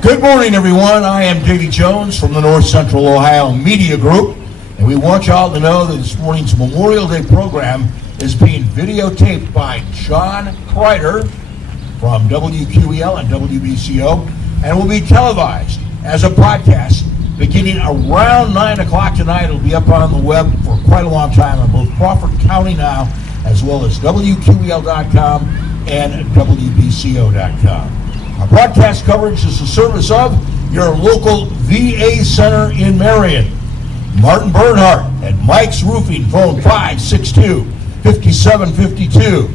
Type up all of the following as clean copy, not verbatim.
Good morning, everyone. I am Davey Jones from the North Central Ohio Media Group, and we want y'all to know that this morning's Memorial Day program is being videotaped by John Kreider from WQEL and WBCO, and will be televised as a podcast beginning around 9 o'clock tonight. It'll be up on the web for quite a long time on both Crawford County Now, as well as WQEL.com and WBCO.com. Our broadcast coverage is the service of your local VA Center in Marion. Martin Bernhardt at Mike's Roofing, phone 562-5752.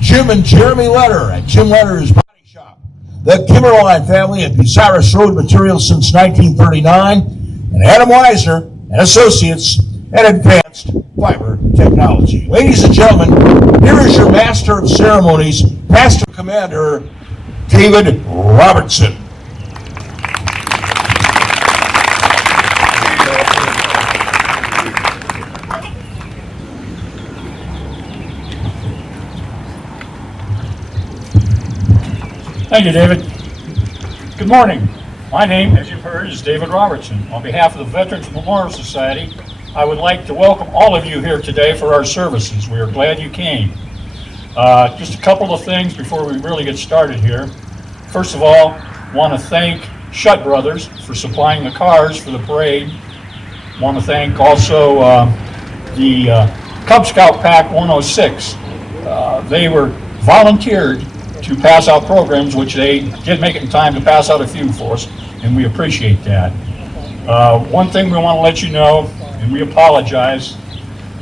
Jim and Jeremy Letter at Jim Letter's Body Shop. The Kimmerline family at Bucyrus Road Materials since 1939. And Adam Weisner and Associates at Advanced Fiber Technology. Ladies and gentlemen, here is your Master of Ceremonies, Pastor Commander David Robertson. Thank you, David. Good morning. My name, as you've heard, is David Robertson. On behalf of the Veterans Memorial Society, I would like to welcome all of you here today for our services. We are glad you came. Just a couple of things before we really get started here. First of all, I want to thank Shutt Brothers for supplying the cars for the parade. I want to thank also the Cub Scout Pack 106. They were volunteered to pass out programs, which they did make it in time to pass out a few for us, and we appreciate that. One thing we want to let you know, and we apologize,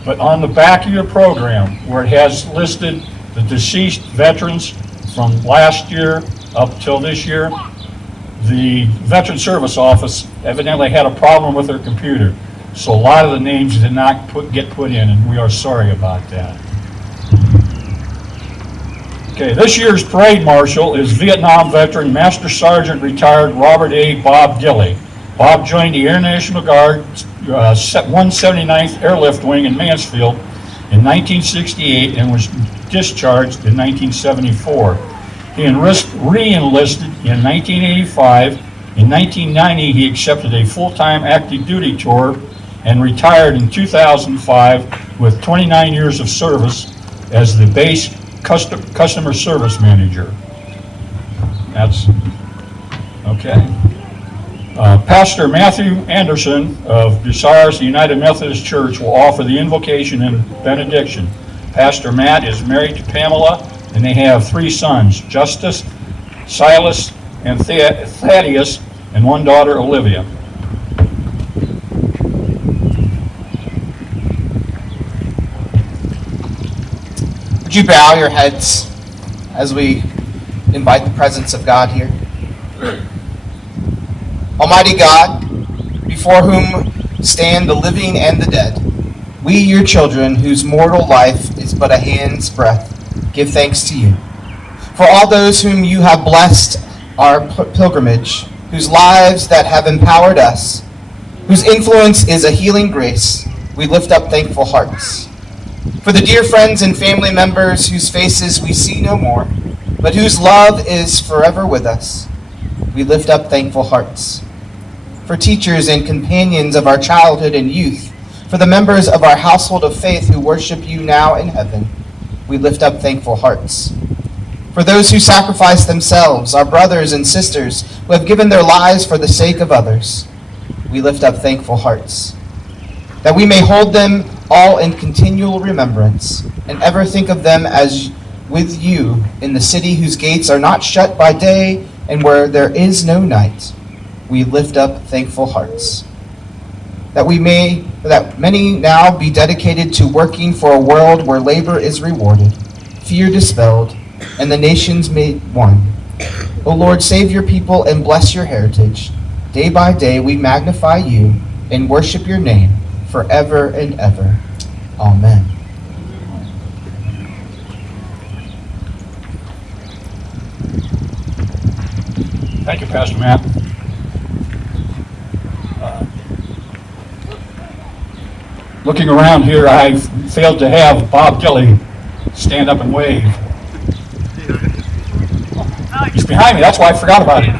but on the back of your program, where it has listed the deceased veterans from last year up till this year, the Veteran Service Office evidently had a problem with their computer. So a lot of the names did not get put in, and we are sorry about that. Okay, this year's parade marshal is Vietnam veteran Master Sergeant retired Robert A. Bob Gilley. Bob joined the Air National Guard 179th Airlift Wing in Mansfield in 1968 and was discharged in 1974. He re-enlisted in 1985. In 1990, he accepted a full-time active duty tour and retired in 2005 with 29 years of service as the base customer service manager. That's okay. Pastor Matthew Anderson of Bucyrus United Methodist Church will offer the invocation and benediction. Pastor Matt is married to Pamela, and they have 3 sons, Justice, Silas, and Thaddeus, and 1 daughter, Olivia. Would you bow your heads as we invite the presence of God here? Almighty God, before whom stand the living and the dead, we, your children, whose mortal life is but a hand's breadth, give thanks to you. For all those whom you have blessed our pilgrimage, whose lives that have empowered us, whose influence is a healing grace, we lift up thankful hearts. For the dear friends and family members whose faces we see no more, but whose love is forever with us, we lift up thankful hearts. For teachers and companions of our childhood and youth, for the members of our household of faith who worship you now in heaven, we lift up thankful hearts. For those who sacrifice themselves, our brothers and sisters who have given their lives for the sake of others, we lift up thankful hearts. That we may hold them all in continual remembrance, and ever think of them as with you in the city whose gates are not shut by day and where there is no night, we lift up thankful hearts. That many now be dedicated to working for a world where labor is rewarded, fear dispelled, and the nations made one. O Lord, save your people and bless your heritage. Day by day we magnify you and worship your name forever and ever. Amen. Thank you, Pastor Matt. Looking around here, I failed to have Bob Gilley stand up and wave. He's behind me. That's why I forgot about it.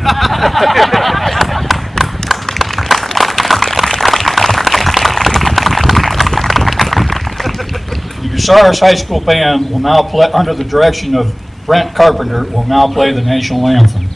The Bucyrus High School Band will now play, under the direction of Brent Carpenter, will now play the national anthem.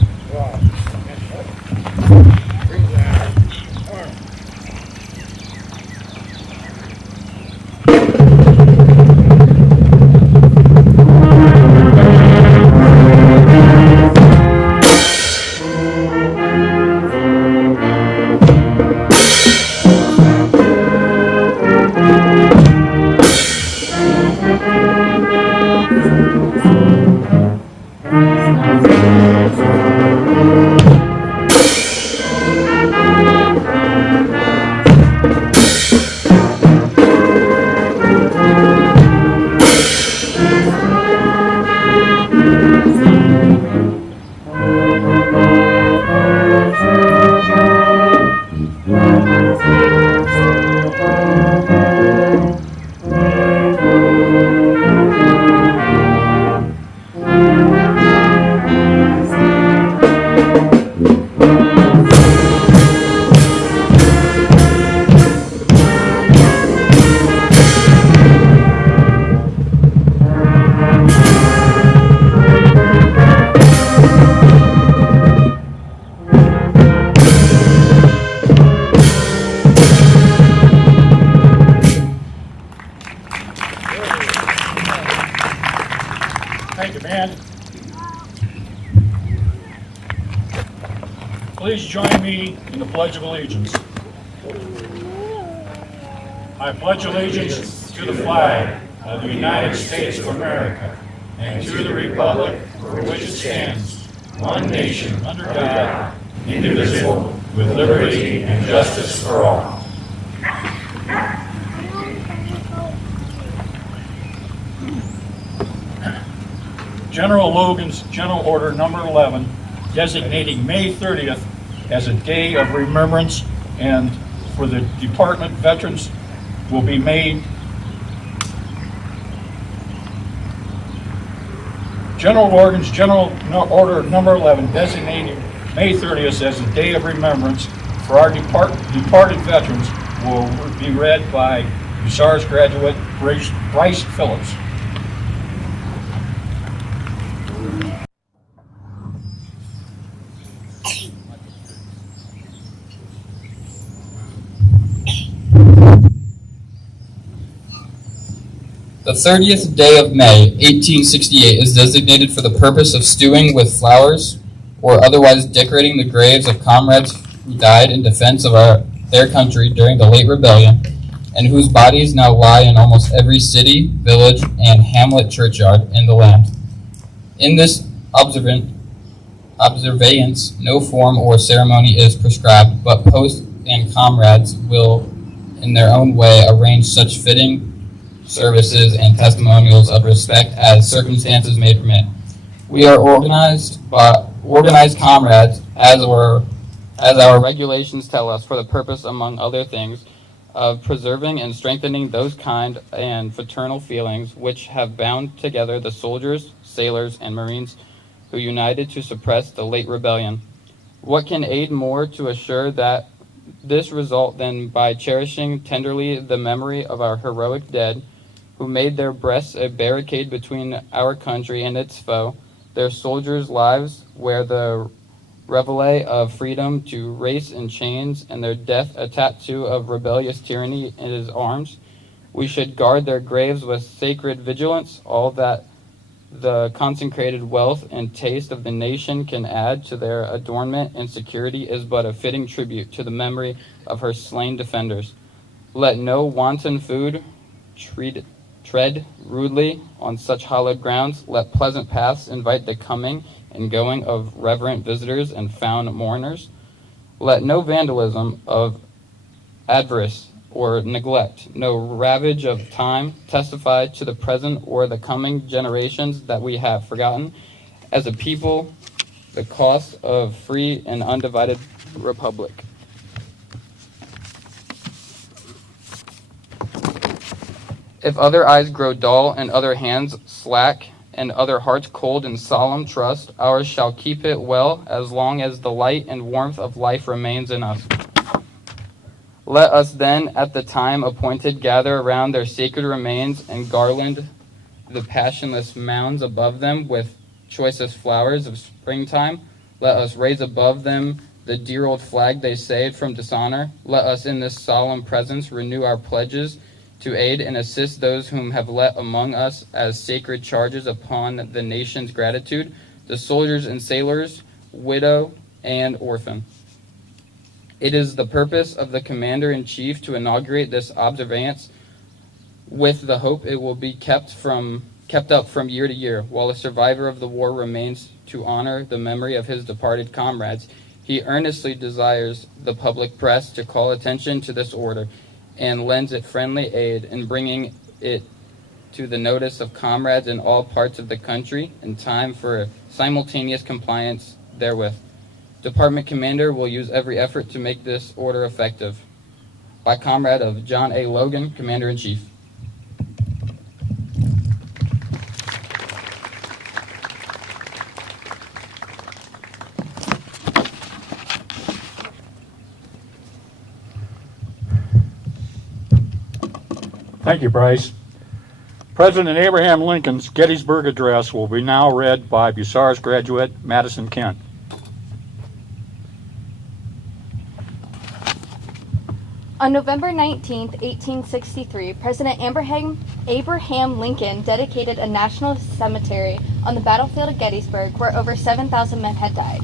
Please join me in the Pledge of Allegiance. I pledge allegiance to the flag of the United States of America and to the republic for which it stands, one nation, under God, indivisible, with liberty and justice for all. General Logan's General Order Number 11, designating May 30th as a day of remembrance and for the department veterans will be made. General Logan's General Order Number 11, designating May 30th as a day of remembrance for our departed veterans will be read by Bucyrus graduate Bryce Phillips. The 30th day of May, 1868, is designated for the purpose of stewing with flowers or otherwise decorating the graves of comrades who died in defense of their country during the late rebellion and whose bodies now lie in almost every city, village, and hamlet churchyard in the land. In this observance, no form or ceremony is prescribed, but post and comrades will, in their own way, arrange such fitting services and testimonials of respect as circumstances may permit. We are organized comrades, as our regulations tell us, for the purpose, among other things, of preserving and strengthening those kind and fraternal feelings which have bound together the soldiers, sailors, and marines who united to suppress the late rebellion. What can aid more to assure that this result than by cherishing tenderly the memory of our heroic dead, who made their breasts a barricade between our country and its foe, their soldiers' lives wear the reveille of freedom to race in chains, and their death a tattoo of rebellious tyranny in his arms. We should guard their graves with sacred vigilance. All that the consecrated wealth and taste of the nation can add to their adornment and security is but a fitting tribute to the memory of her slain defenders. Let no wanton food tread rudely on such hallowed grounds. Let pleasant paths invite the coming and going of reverent visitors and found mourners. Let no vandalism of avarice or neglect, no ravage of time testify to the present or the coming generations that we have forgotten as a people the cost of free and undivided republic. If other eyes grow dull and other hands slack, and other hearts cold in solemn trust, ours shall keep it well as long as the light and warmth of life remains in us. Let us then, at the time appointed, gather around their sacred remains and garland the passionless mounds above them with choicest flowers of springtime. Let us raise above them the dear old flag they saved from dishonor. Let us in this solemn presence renew our pledges to aid and assist those whom have let among us as sacred charges upon the nation's gratitude, the soldiers and sailors, widow and orphan. It is the purpose of the Commander-in-Chief to inaugurate this observance with the hope it will be kept up from year to year, while a survivor of the war remains to honor the memory of his departed comrades. He earnestly desires the public press to call attention to this order and lends it friendly aid in bringing it to the notice of comrades in all parts of the country in time for simultaneous compliance therewith. Department Commander will use every effort to make this order effective. By Comrade of John A. Logan, Commander-in-Chief. Thank you, Bryce. President Abraham Lincoln's Gettysburg Address will be now read by Bucyrus graduate Madison Kent. On November 19, 1863, President Abraham Lincoln dedicated a national cemetery on the battlefield of Gettysburg where over 7,000 men had died.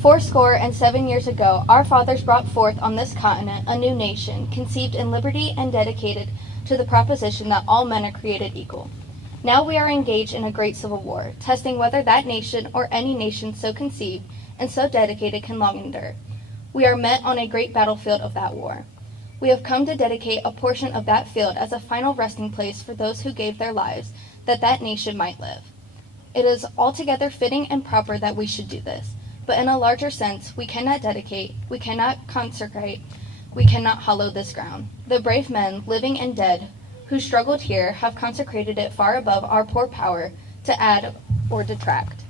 77 years ago, our fathers brought forth on this continent a new nation, conceived in liberty and dedicated to the proposition that all men are created equal. Now we are engaged in a great civil war, testing whether that nation or any nation so conceived and so dedicated can long endure. We are met on a great battlefield of that war. We have come to dedicate a portion of that field as a final resting place for those who gave their lives that that nation might live. It is altogether fitting and proper that we should do this, but in a larger sense, we cannot dedicate, we cannot consecrate, we cannot hallow this ground. The brave men, living and dead, who struggled here have consecrated it far above our poor power to add or detract.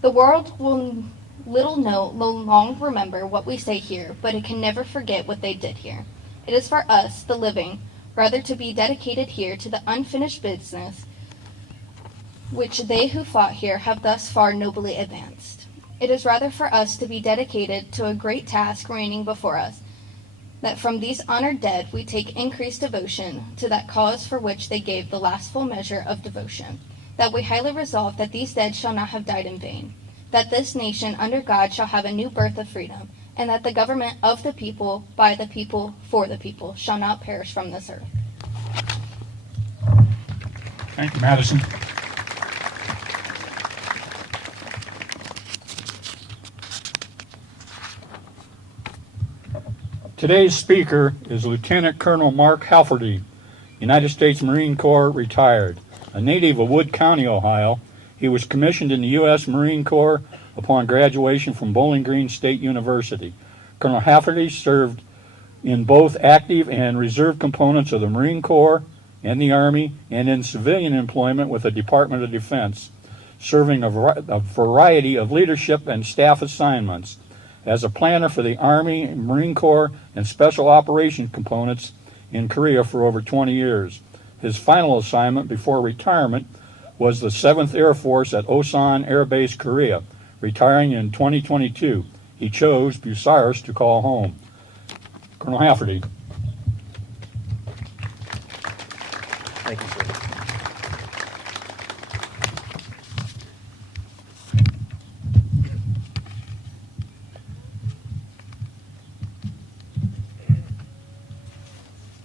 The world will little know, long remember what we say here, but it can never forget what they did here. It is for us, the living, rather to be dedicated here to the unfinished business which they who fought here have thus far nobly advanced. It is rather for us to be dedicated to a great task remaining before us, that from these honored dead we take increased devotion to that cause for which they gave the last full measure of devotion, that we highly resolve that these dead shall not have died in vain, that this nation under God shall have a new birth of freedom, and that the government of the people, by the people, for the people, shall not perish from this earth. Thank you, Madison. Today's speaker is Lieutenant Colonel Mark Halferty, United States Marine Corps, retired. A native of Wood County, Ohio, he was commissioned in the U.S. Marine Corps upon graduation from Bowling Green State University. Colonel Halferty served in both active and reserve components of the Marine Corps and the Army, and in civilian employment with the Department of Defense, serving a variety of leadership and staff assignments. As a planner for the Army, Marine Corps, and Special Operations components in Korea for over 20 years. His final assignment before retirement was the 7th Air Force at Osan Air Base, Korea. Retiring in 2022, he chose Bucyrus to call home. Colonel Halferty. Thank you, sir.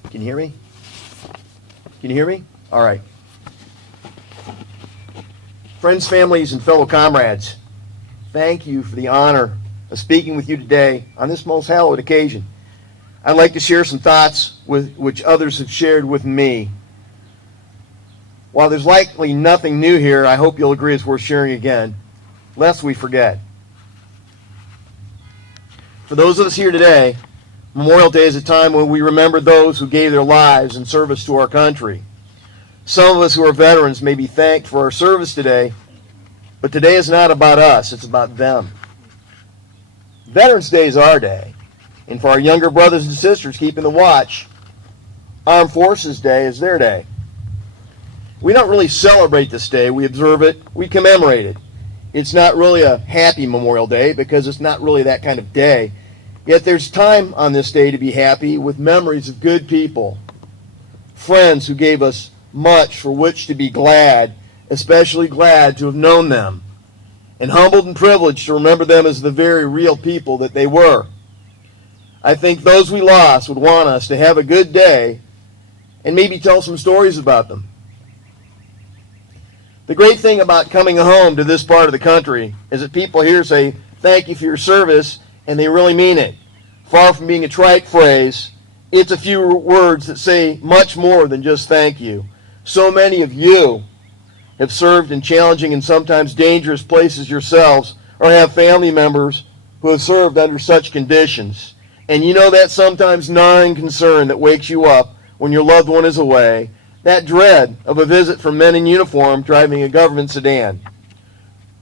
Can you hear me? Can you hear me? All right. Friends, families, and fellow comrades, thank you for the honor of speaking with you today on this most hallowed occasion. I'd like to share some thoughts which others have shared with me. While there's likely nothing new here, I hope you'll agree it's worth sharing again, lest we forget. For those of us here today, Memorial Day is a time when we remember those who gave their lives in service to our country. Some of us who are veterans may be thanked for our service today, but today is not about us, it's about them. Veterans Day is our day, and for our younger brothers and sisters keeping the watch, Armed Forces Day is their day. We don't really celebrate this day, we observe it, we commemorate it. It's not really a happy Memorial Day because it's not really that kind of day. Yet there's time on this day to be happy with memories of good people, friends who gave us much for which to be glad, especially glad to have known them, and humbled and privileged to remember them as the very real people that they were. I think those we lost would want us to have a good day and maybe tell some stories about them. The great thing about coming home to this part of the country is that people here say, thank you for your service, and they really mean it. Far from being a trite phrase, it's a few words that say much more than just thank you. So many of you have served in challenging and sometimes dangerous places yourselves, or have family members who have served under such conditions. And you know that sometimes gnawing concern that wakes you up when your loved one is away, that dread of a visit from men in uniform driving a government sedan.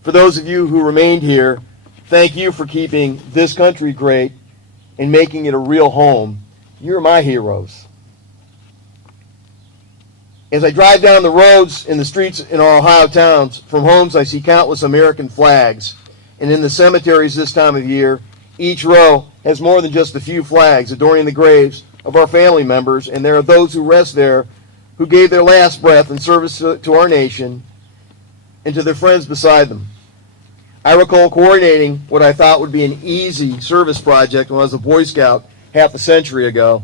For those of you who remained here, thank you for keeping this country great and making it a real home. You're my heroes. As I drive down the roads in the streets in our Ohio towns, from homes I see countless American flags. And in the cemeteries this time of year, each row has more than just a few flags adorning the graves of our family members, and there are those who rest there who gave their last breath in service to our nation and to their friends beside them. I recall coordinating what I thought would be an easy service project when I was a Boy Scout half a century ago,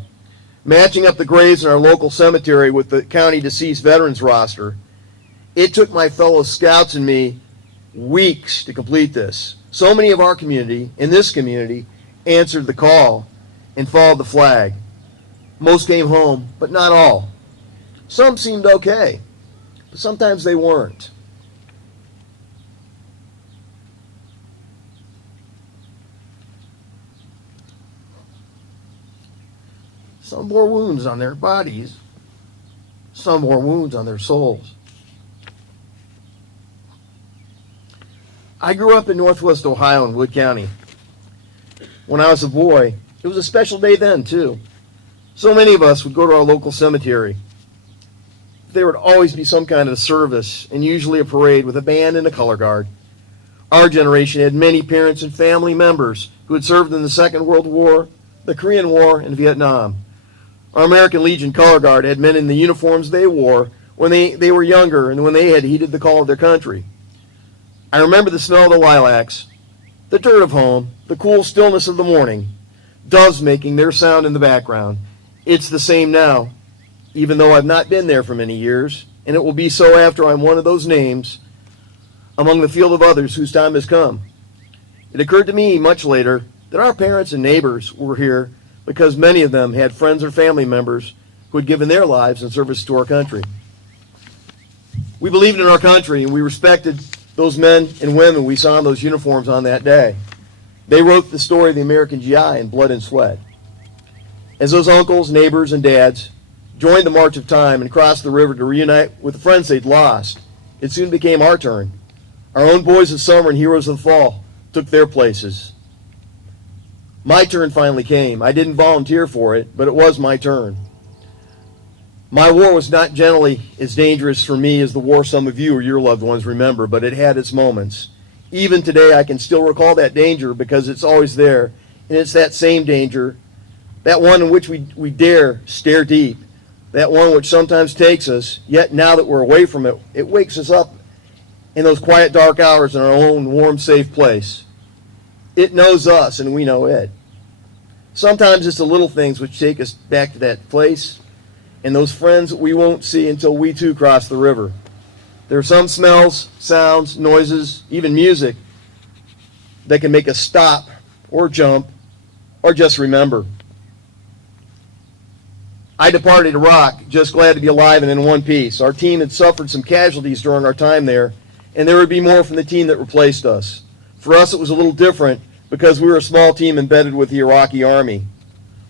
matching up the graves in our local cemetery with the county deceased veterans roster. It took my fellow scouts and me weeks to complete this. So many of our community, in this community, answered the call and followed the flag. Most came home, but not all. Some seemed okay, but sometimes they weren't. Some bore wounds on their bodies. Some bore wounds on their souls. I grew up in northwest Ohio in Wood County. When I was a boy, it was a special day then, too. So many of us would go to our local cemetery. There would always be some kind of service, and usually a parade with a band and a color guard. Our generation had many parents and family members who had served in the Second World War, the Korean War, and Vietnam. Our American Legion color guard had men in the uniforms they wore when they were younger and when they had heeded the call of their country. I remember the smell of the lilacs, the dirt of home, the cool stillness of the morning, doves making their sound in the background. It's the same now, even though I've not been there for many years, and it will be so after I'm one of those names among the field of others whose time has come. It occurred to me much later that our parents and neighbors were here because many of them had friends or family members who had given their lives in service to our country. We believed in our country, and we respected those men and women we saw in those uniforms on that day. They wrote the story of the American GI in blood and sweat. As those uncles, neighbors, and dads joined the march of time and crossed the river to reunite with the friends they'd lost, it soon became our turn. Our own boys of summer and heroes of the fall took their places. My turn finally came. I didn't volunteer for it, but it was my turn. My war was not generally as dangerous for me as the war some of you or your loved ones remember, but it had its moments. Even today, I can still recall that danger because it's always there, and it's that same danger, that one in which we dare stare deep, that one which sometimes takes us, yet now that we're away from it, it wakes us up in those quiet, dark hours in our own warm, safe place. It knows us, and we know it. Sometimes it's the little things which take us back to that place and those friends that we won't see until we too cross the river. There are some smells, sounds, noises, even music that can make us stop or jump or just remember. I departed Iraq just glad to be alive and in one piece. Our team had suffered some casualties during our time there, and there would be more from the team that replaced us. For us, it was a little different because we were a small team embedded with the Iraqi army.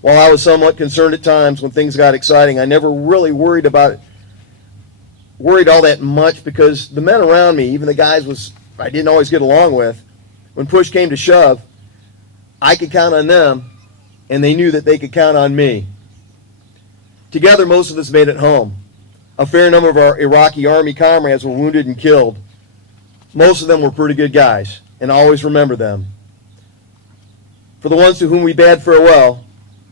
While I was somewhat concerned at times when things got exciting, I never really worried about worried all that much because the men around me, even the guys I didn't always get along with, when push came to shove, I could count on them, and they knew that they could count on me. Together, most of us made it home. A fair number of our Iraqi army comrades were wounded and killed. Most of them were pretty good guys, and I always remember them. For the ones to whom we bade farewell,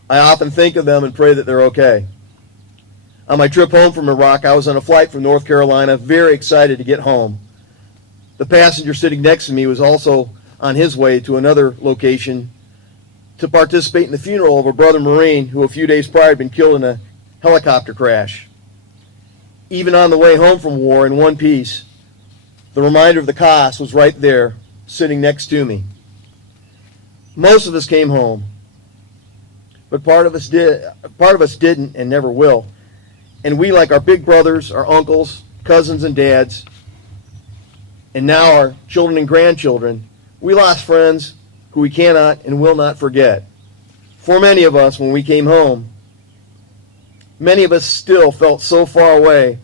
I often think of them and pray that they're okay. On my trip home from Iraq, I was on a flight from North Carolina, very excited to get home. The passenger sitting next to me was also on his way to another location to participate in the funeral of a brother Marine who a few days prior had been killed in a helicopter crash. Even on the way home from war in one piece, the reminder of the cost was right there, sitting next to me. Most of us came home, but part of us didn't and never will. And we, like our big brothers, our uncles, cousins, and dads, and now our children and grandchildren, we lost friends who we cannot and will not forget. For many of us, when we came home, many of us still felt so far away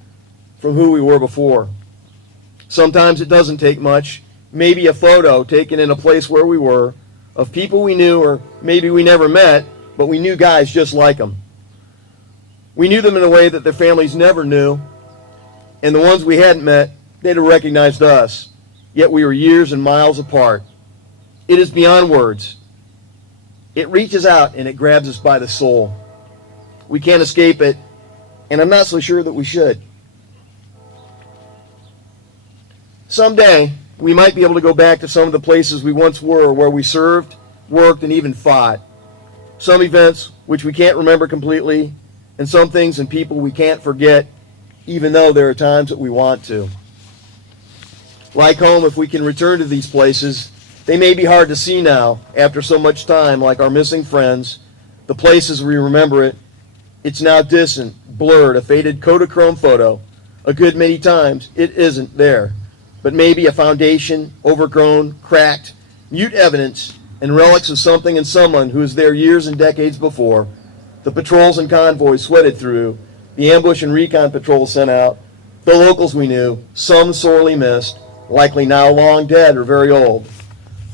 from who we were before. Sometimes it doesn't take much, maybe a photo taken in a place where we were, of people we knew or maybe we never met, but we knew guys just like them. We knew them in a way that their families never knew, and the ones we hadn't met, they'd have recognized us, yet we were years and miles apart. It is beyond words. It reaches out and it grabs us by the soul. We can't escape it, and I'm not so sure that we should. Someday, we might be able to go back to some of the places we once were, where we served, worked, and even fought. Some events which we can't remember completely, and some things and people we can't forget, even though there are times that we want to. Like home, if we can return to these places, they may be hard to see now after so much time, like our missing friends, the places we remember it. It's now distant, blurred, a faded Kodachrome photo. A good many times it isn't there, but maybe a foundation, overgrown, cracked, mute evidence, and relics of something and someone who was there years and decades before. The patrols and convoys sweated through, the ambush and recon patrols sent out, the locals we knew, some sorely missed, likely now long dead or very old.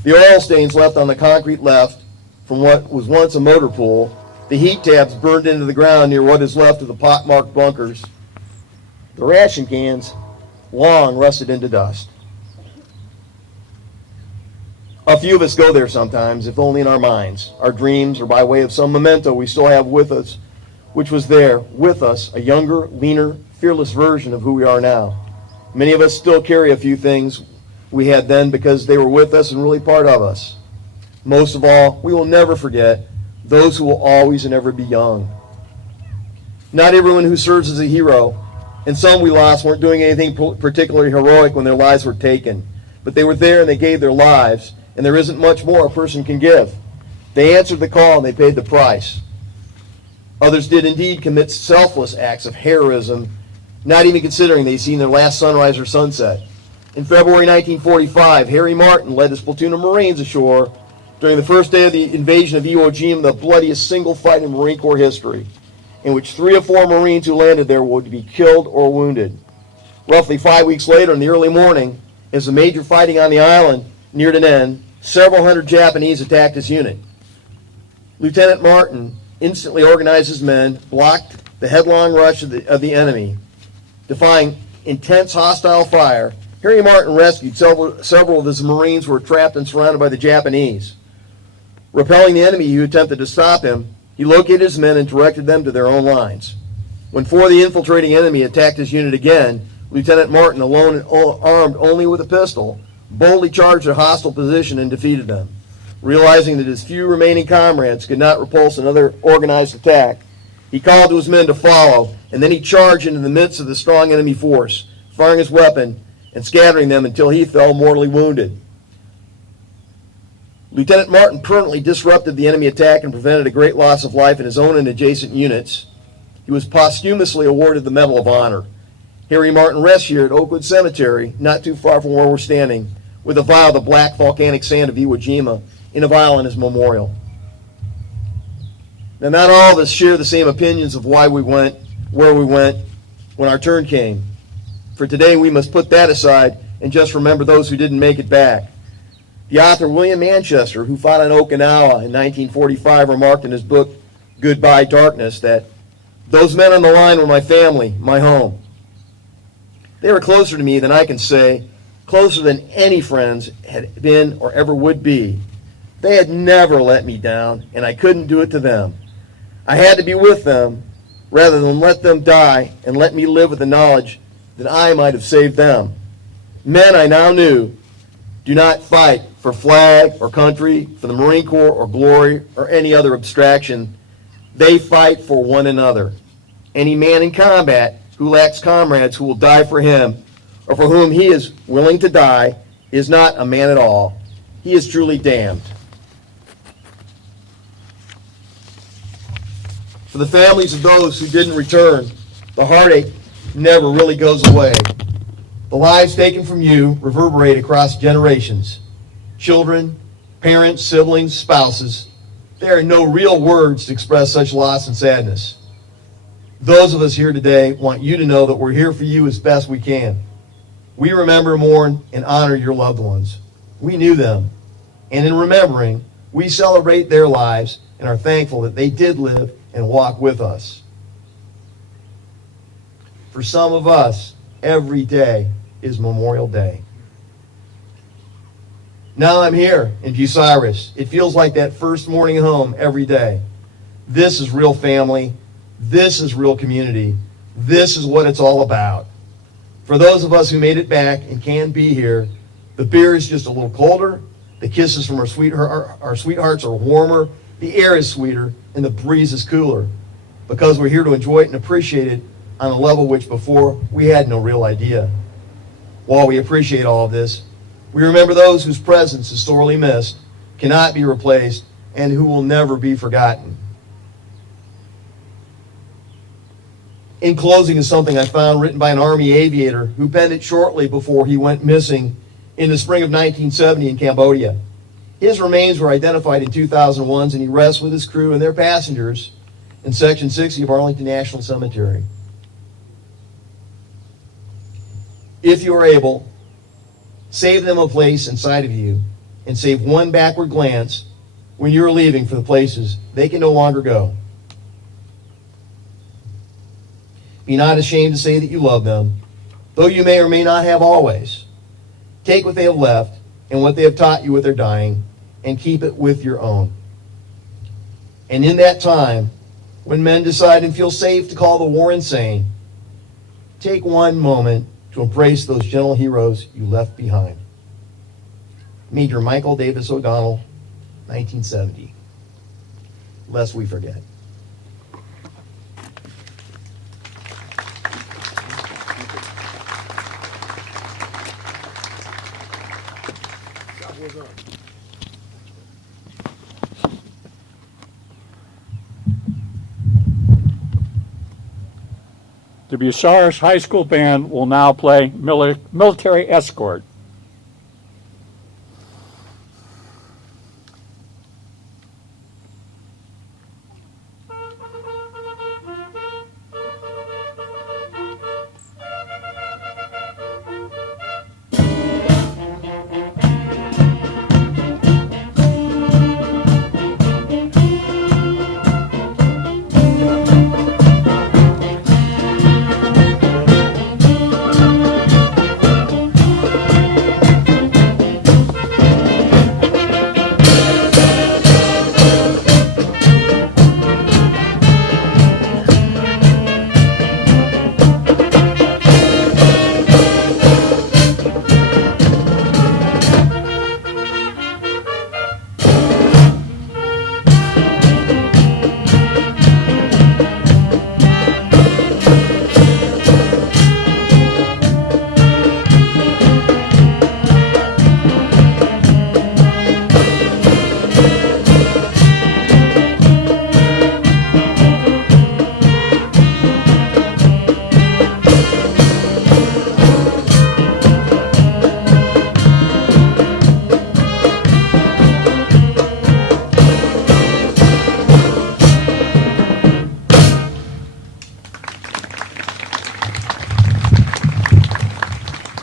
The oil stains left on the concrete left from what was once a motor pool, the heat tabs burned into the ground near what is left of the pockmarked bunkers, the ration cans long rusted into dust. A few of us go there sometimes, if only in our minds, our dreams, or by way of some memento we still have with us, which was there with us, a younger, leaner, fearless version of who we are now. Many of us still carry a few things we had then because they were with us and really part of us. Most of all, we will never forget those who will always and ever be young. Not everyone who serves is a hero, and some we lost weren't doing anything particularly heroic when their lives were taken, but they were there and they gave their lives, and there isn't much more a person can give. They answered the call and they paid the price. Others did indeed commit selfless acts of heroism, not even considering they'd seen their last sunrise or sunset. In February 1945, Harry Martin led his platoon of Marines ashore during the first day of the invasion of Iwo Jima, the bloodiest single fight in Marine Corps history, in which 3 of 4 Marines who landed there would be killed or wounded. Roughly 5 weeks later, in the early morning, as the major fighting on the island neared an end, several hundred Japanese attacked his unit. Lieutenant Martin instantly organized his men, blocked the headlong rush of the enemy. Defying intense hostile fire, Harry Martin rescued several of his Marines who were trapped and surrounded by the Japanese. Repelling the enemy who attempted to stop him, he located his men and directed them to their own lines. When 4 of the infiltrating enemy attacked his unit again, Lieutenant Martin, alone and armed only with a pistol, boldly charged a hostile position and defeated them. Realizing that his few remaining comrades could not repulse another organized attack, he called to his men to follow, and then he charged into the midst of the strong enemy force, firing his weapon and scattering them until he fell mortally wounded. Lieutenant Martin permanently disrupted the enemy attack and prevented a great loss of life in his own and adjacent units. He was posthumously awarded the Medal of Honor. Harry Martin rests here at Oakwood Cemetery, not too far from where we're standing, with a vial of the black volcanic sand of Iwo Jima in a vial in his memorial. Now, not all of us share the same opinions of why we went, where we went, when our turn came. For today, we must put that aside and just remember those who didn't make it back. The author William Manchester, who fought on Okinawa in 1945, remarked in his book, Goodbye Darkness, that those men on the line were my family, my home. They were closer to me than I can say, closer than any friends had been or ever would be. They had never let me down, and I couldn't do it to them. I had to be with them rather than let them die and let me live with the knowledge that I might have saved them. Men I now knew do not fight for flag or country, for the Marine Corps or glory or any other abstraction. They fight for one another. Any man in combat who lacks comrades who will die for him or for whom he is willing to die is not a man at all. He is truly damned. For the families of those who didn't return, the heartache never really goes away. The lives taken from you reverberate across generations. Children, parents, siblings, spouses. There are no real words to express such loss and sadness. Those of us here today want you to know that we're here for you as best we can. We remember, mourn, and honor your loved ones. We knew them. And in remembering, we celebrate their lives and are thankful that they did live and walk with us. For some of us, every day is Memorial Day. Now I'm here in Bucyrus. It feels like that first morning home every day. This is real family. This is real community. This is what it's all about. For those of us who made it back and can be here, the beer is just a little colder. The kisses from our sweethearts are warmer. The air is sweeter, and the breeze is cooler, because we're here to enjoy it and appreciate it on a level which before we had no real idea. While we appreciate all of this, we remember those whose presence is sorely missed, cannot be replaced, and who will never be forgotten. In closing is something I found written by an Army aviator who penned it shortly before he went missing in the spring of 1970 in Cambodia. His remains were identified in 2001, and he rests with his crew and their passengers in Section 60 of Arlington National Cemetery. If you are able, save them a place inside of you and save one backward glance when you're leaving for the places they can no longer go. Be not ashamed to say that you love them, though you may or may not have always. Take what they have left and what they have taught you with their dying, and keep it with your own. And in that time, when men decide and feel safe to call the war insane, take one moment to embrace those gentle heroes you left behind. Major Michael Davis O'Donnell, 1970. Lest we forget. The Bucyrus High School Band will now play Military Escort.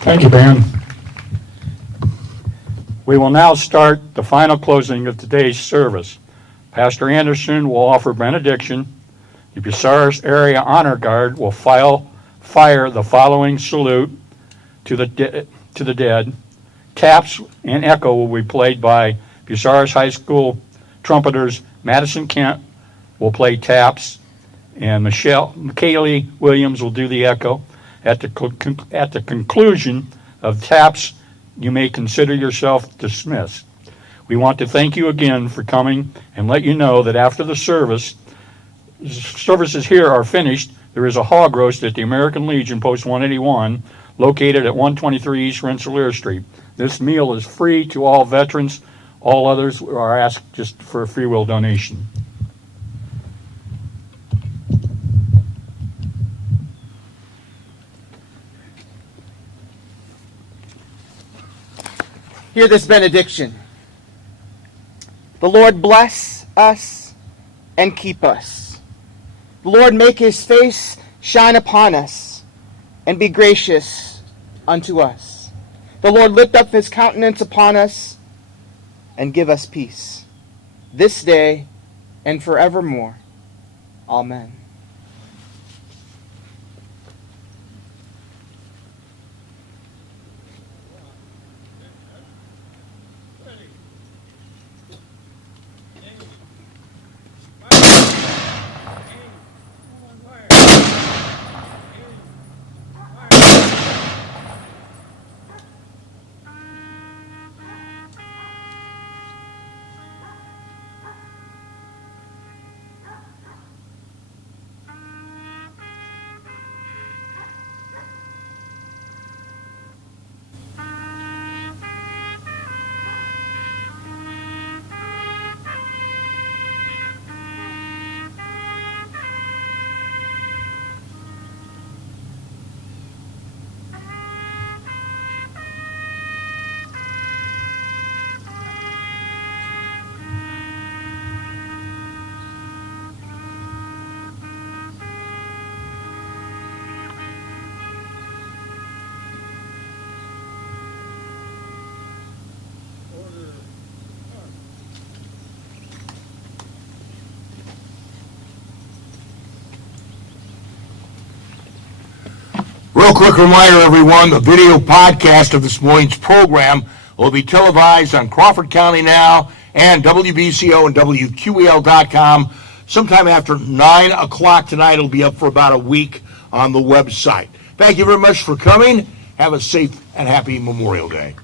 Thank you, Ben. We will now start the final closing of today's service. Pastor Anderson will offer benediction. The Bucyrus Area Honor Guard will fire the following salute to the dead. Taps and echo will be played by Bucyrus High School trumpeters. Madison Kent will play taps, and Michaelee Williams will do the echo. At the conclusion of taps, you may consider yourself dismissed. We want to thank you again for coming and let you know that after the services here are finished, there is a hog roast at the American Legion, Post 181, located at 123 East Rensselaer Street. This meal is free to all veterans. All others are asked just for a free will donation. Hear this benediction. The Lord bless us and keep us. The Lord make his face shine upon us and be gracious unto us. The Lord lift up his countenance upon us and give us peace, this day and forevermore. Amen. Real quick reminder, everyone, the video podcast of this morning's program will be televised on Crawford County Now and WBCO and WQEL.com sometime after 9 o'clock tonight. It'll be up for about a week on the website. Thank you very much for coming. Have a safe and happy Memorial Day.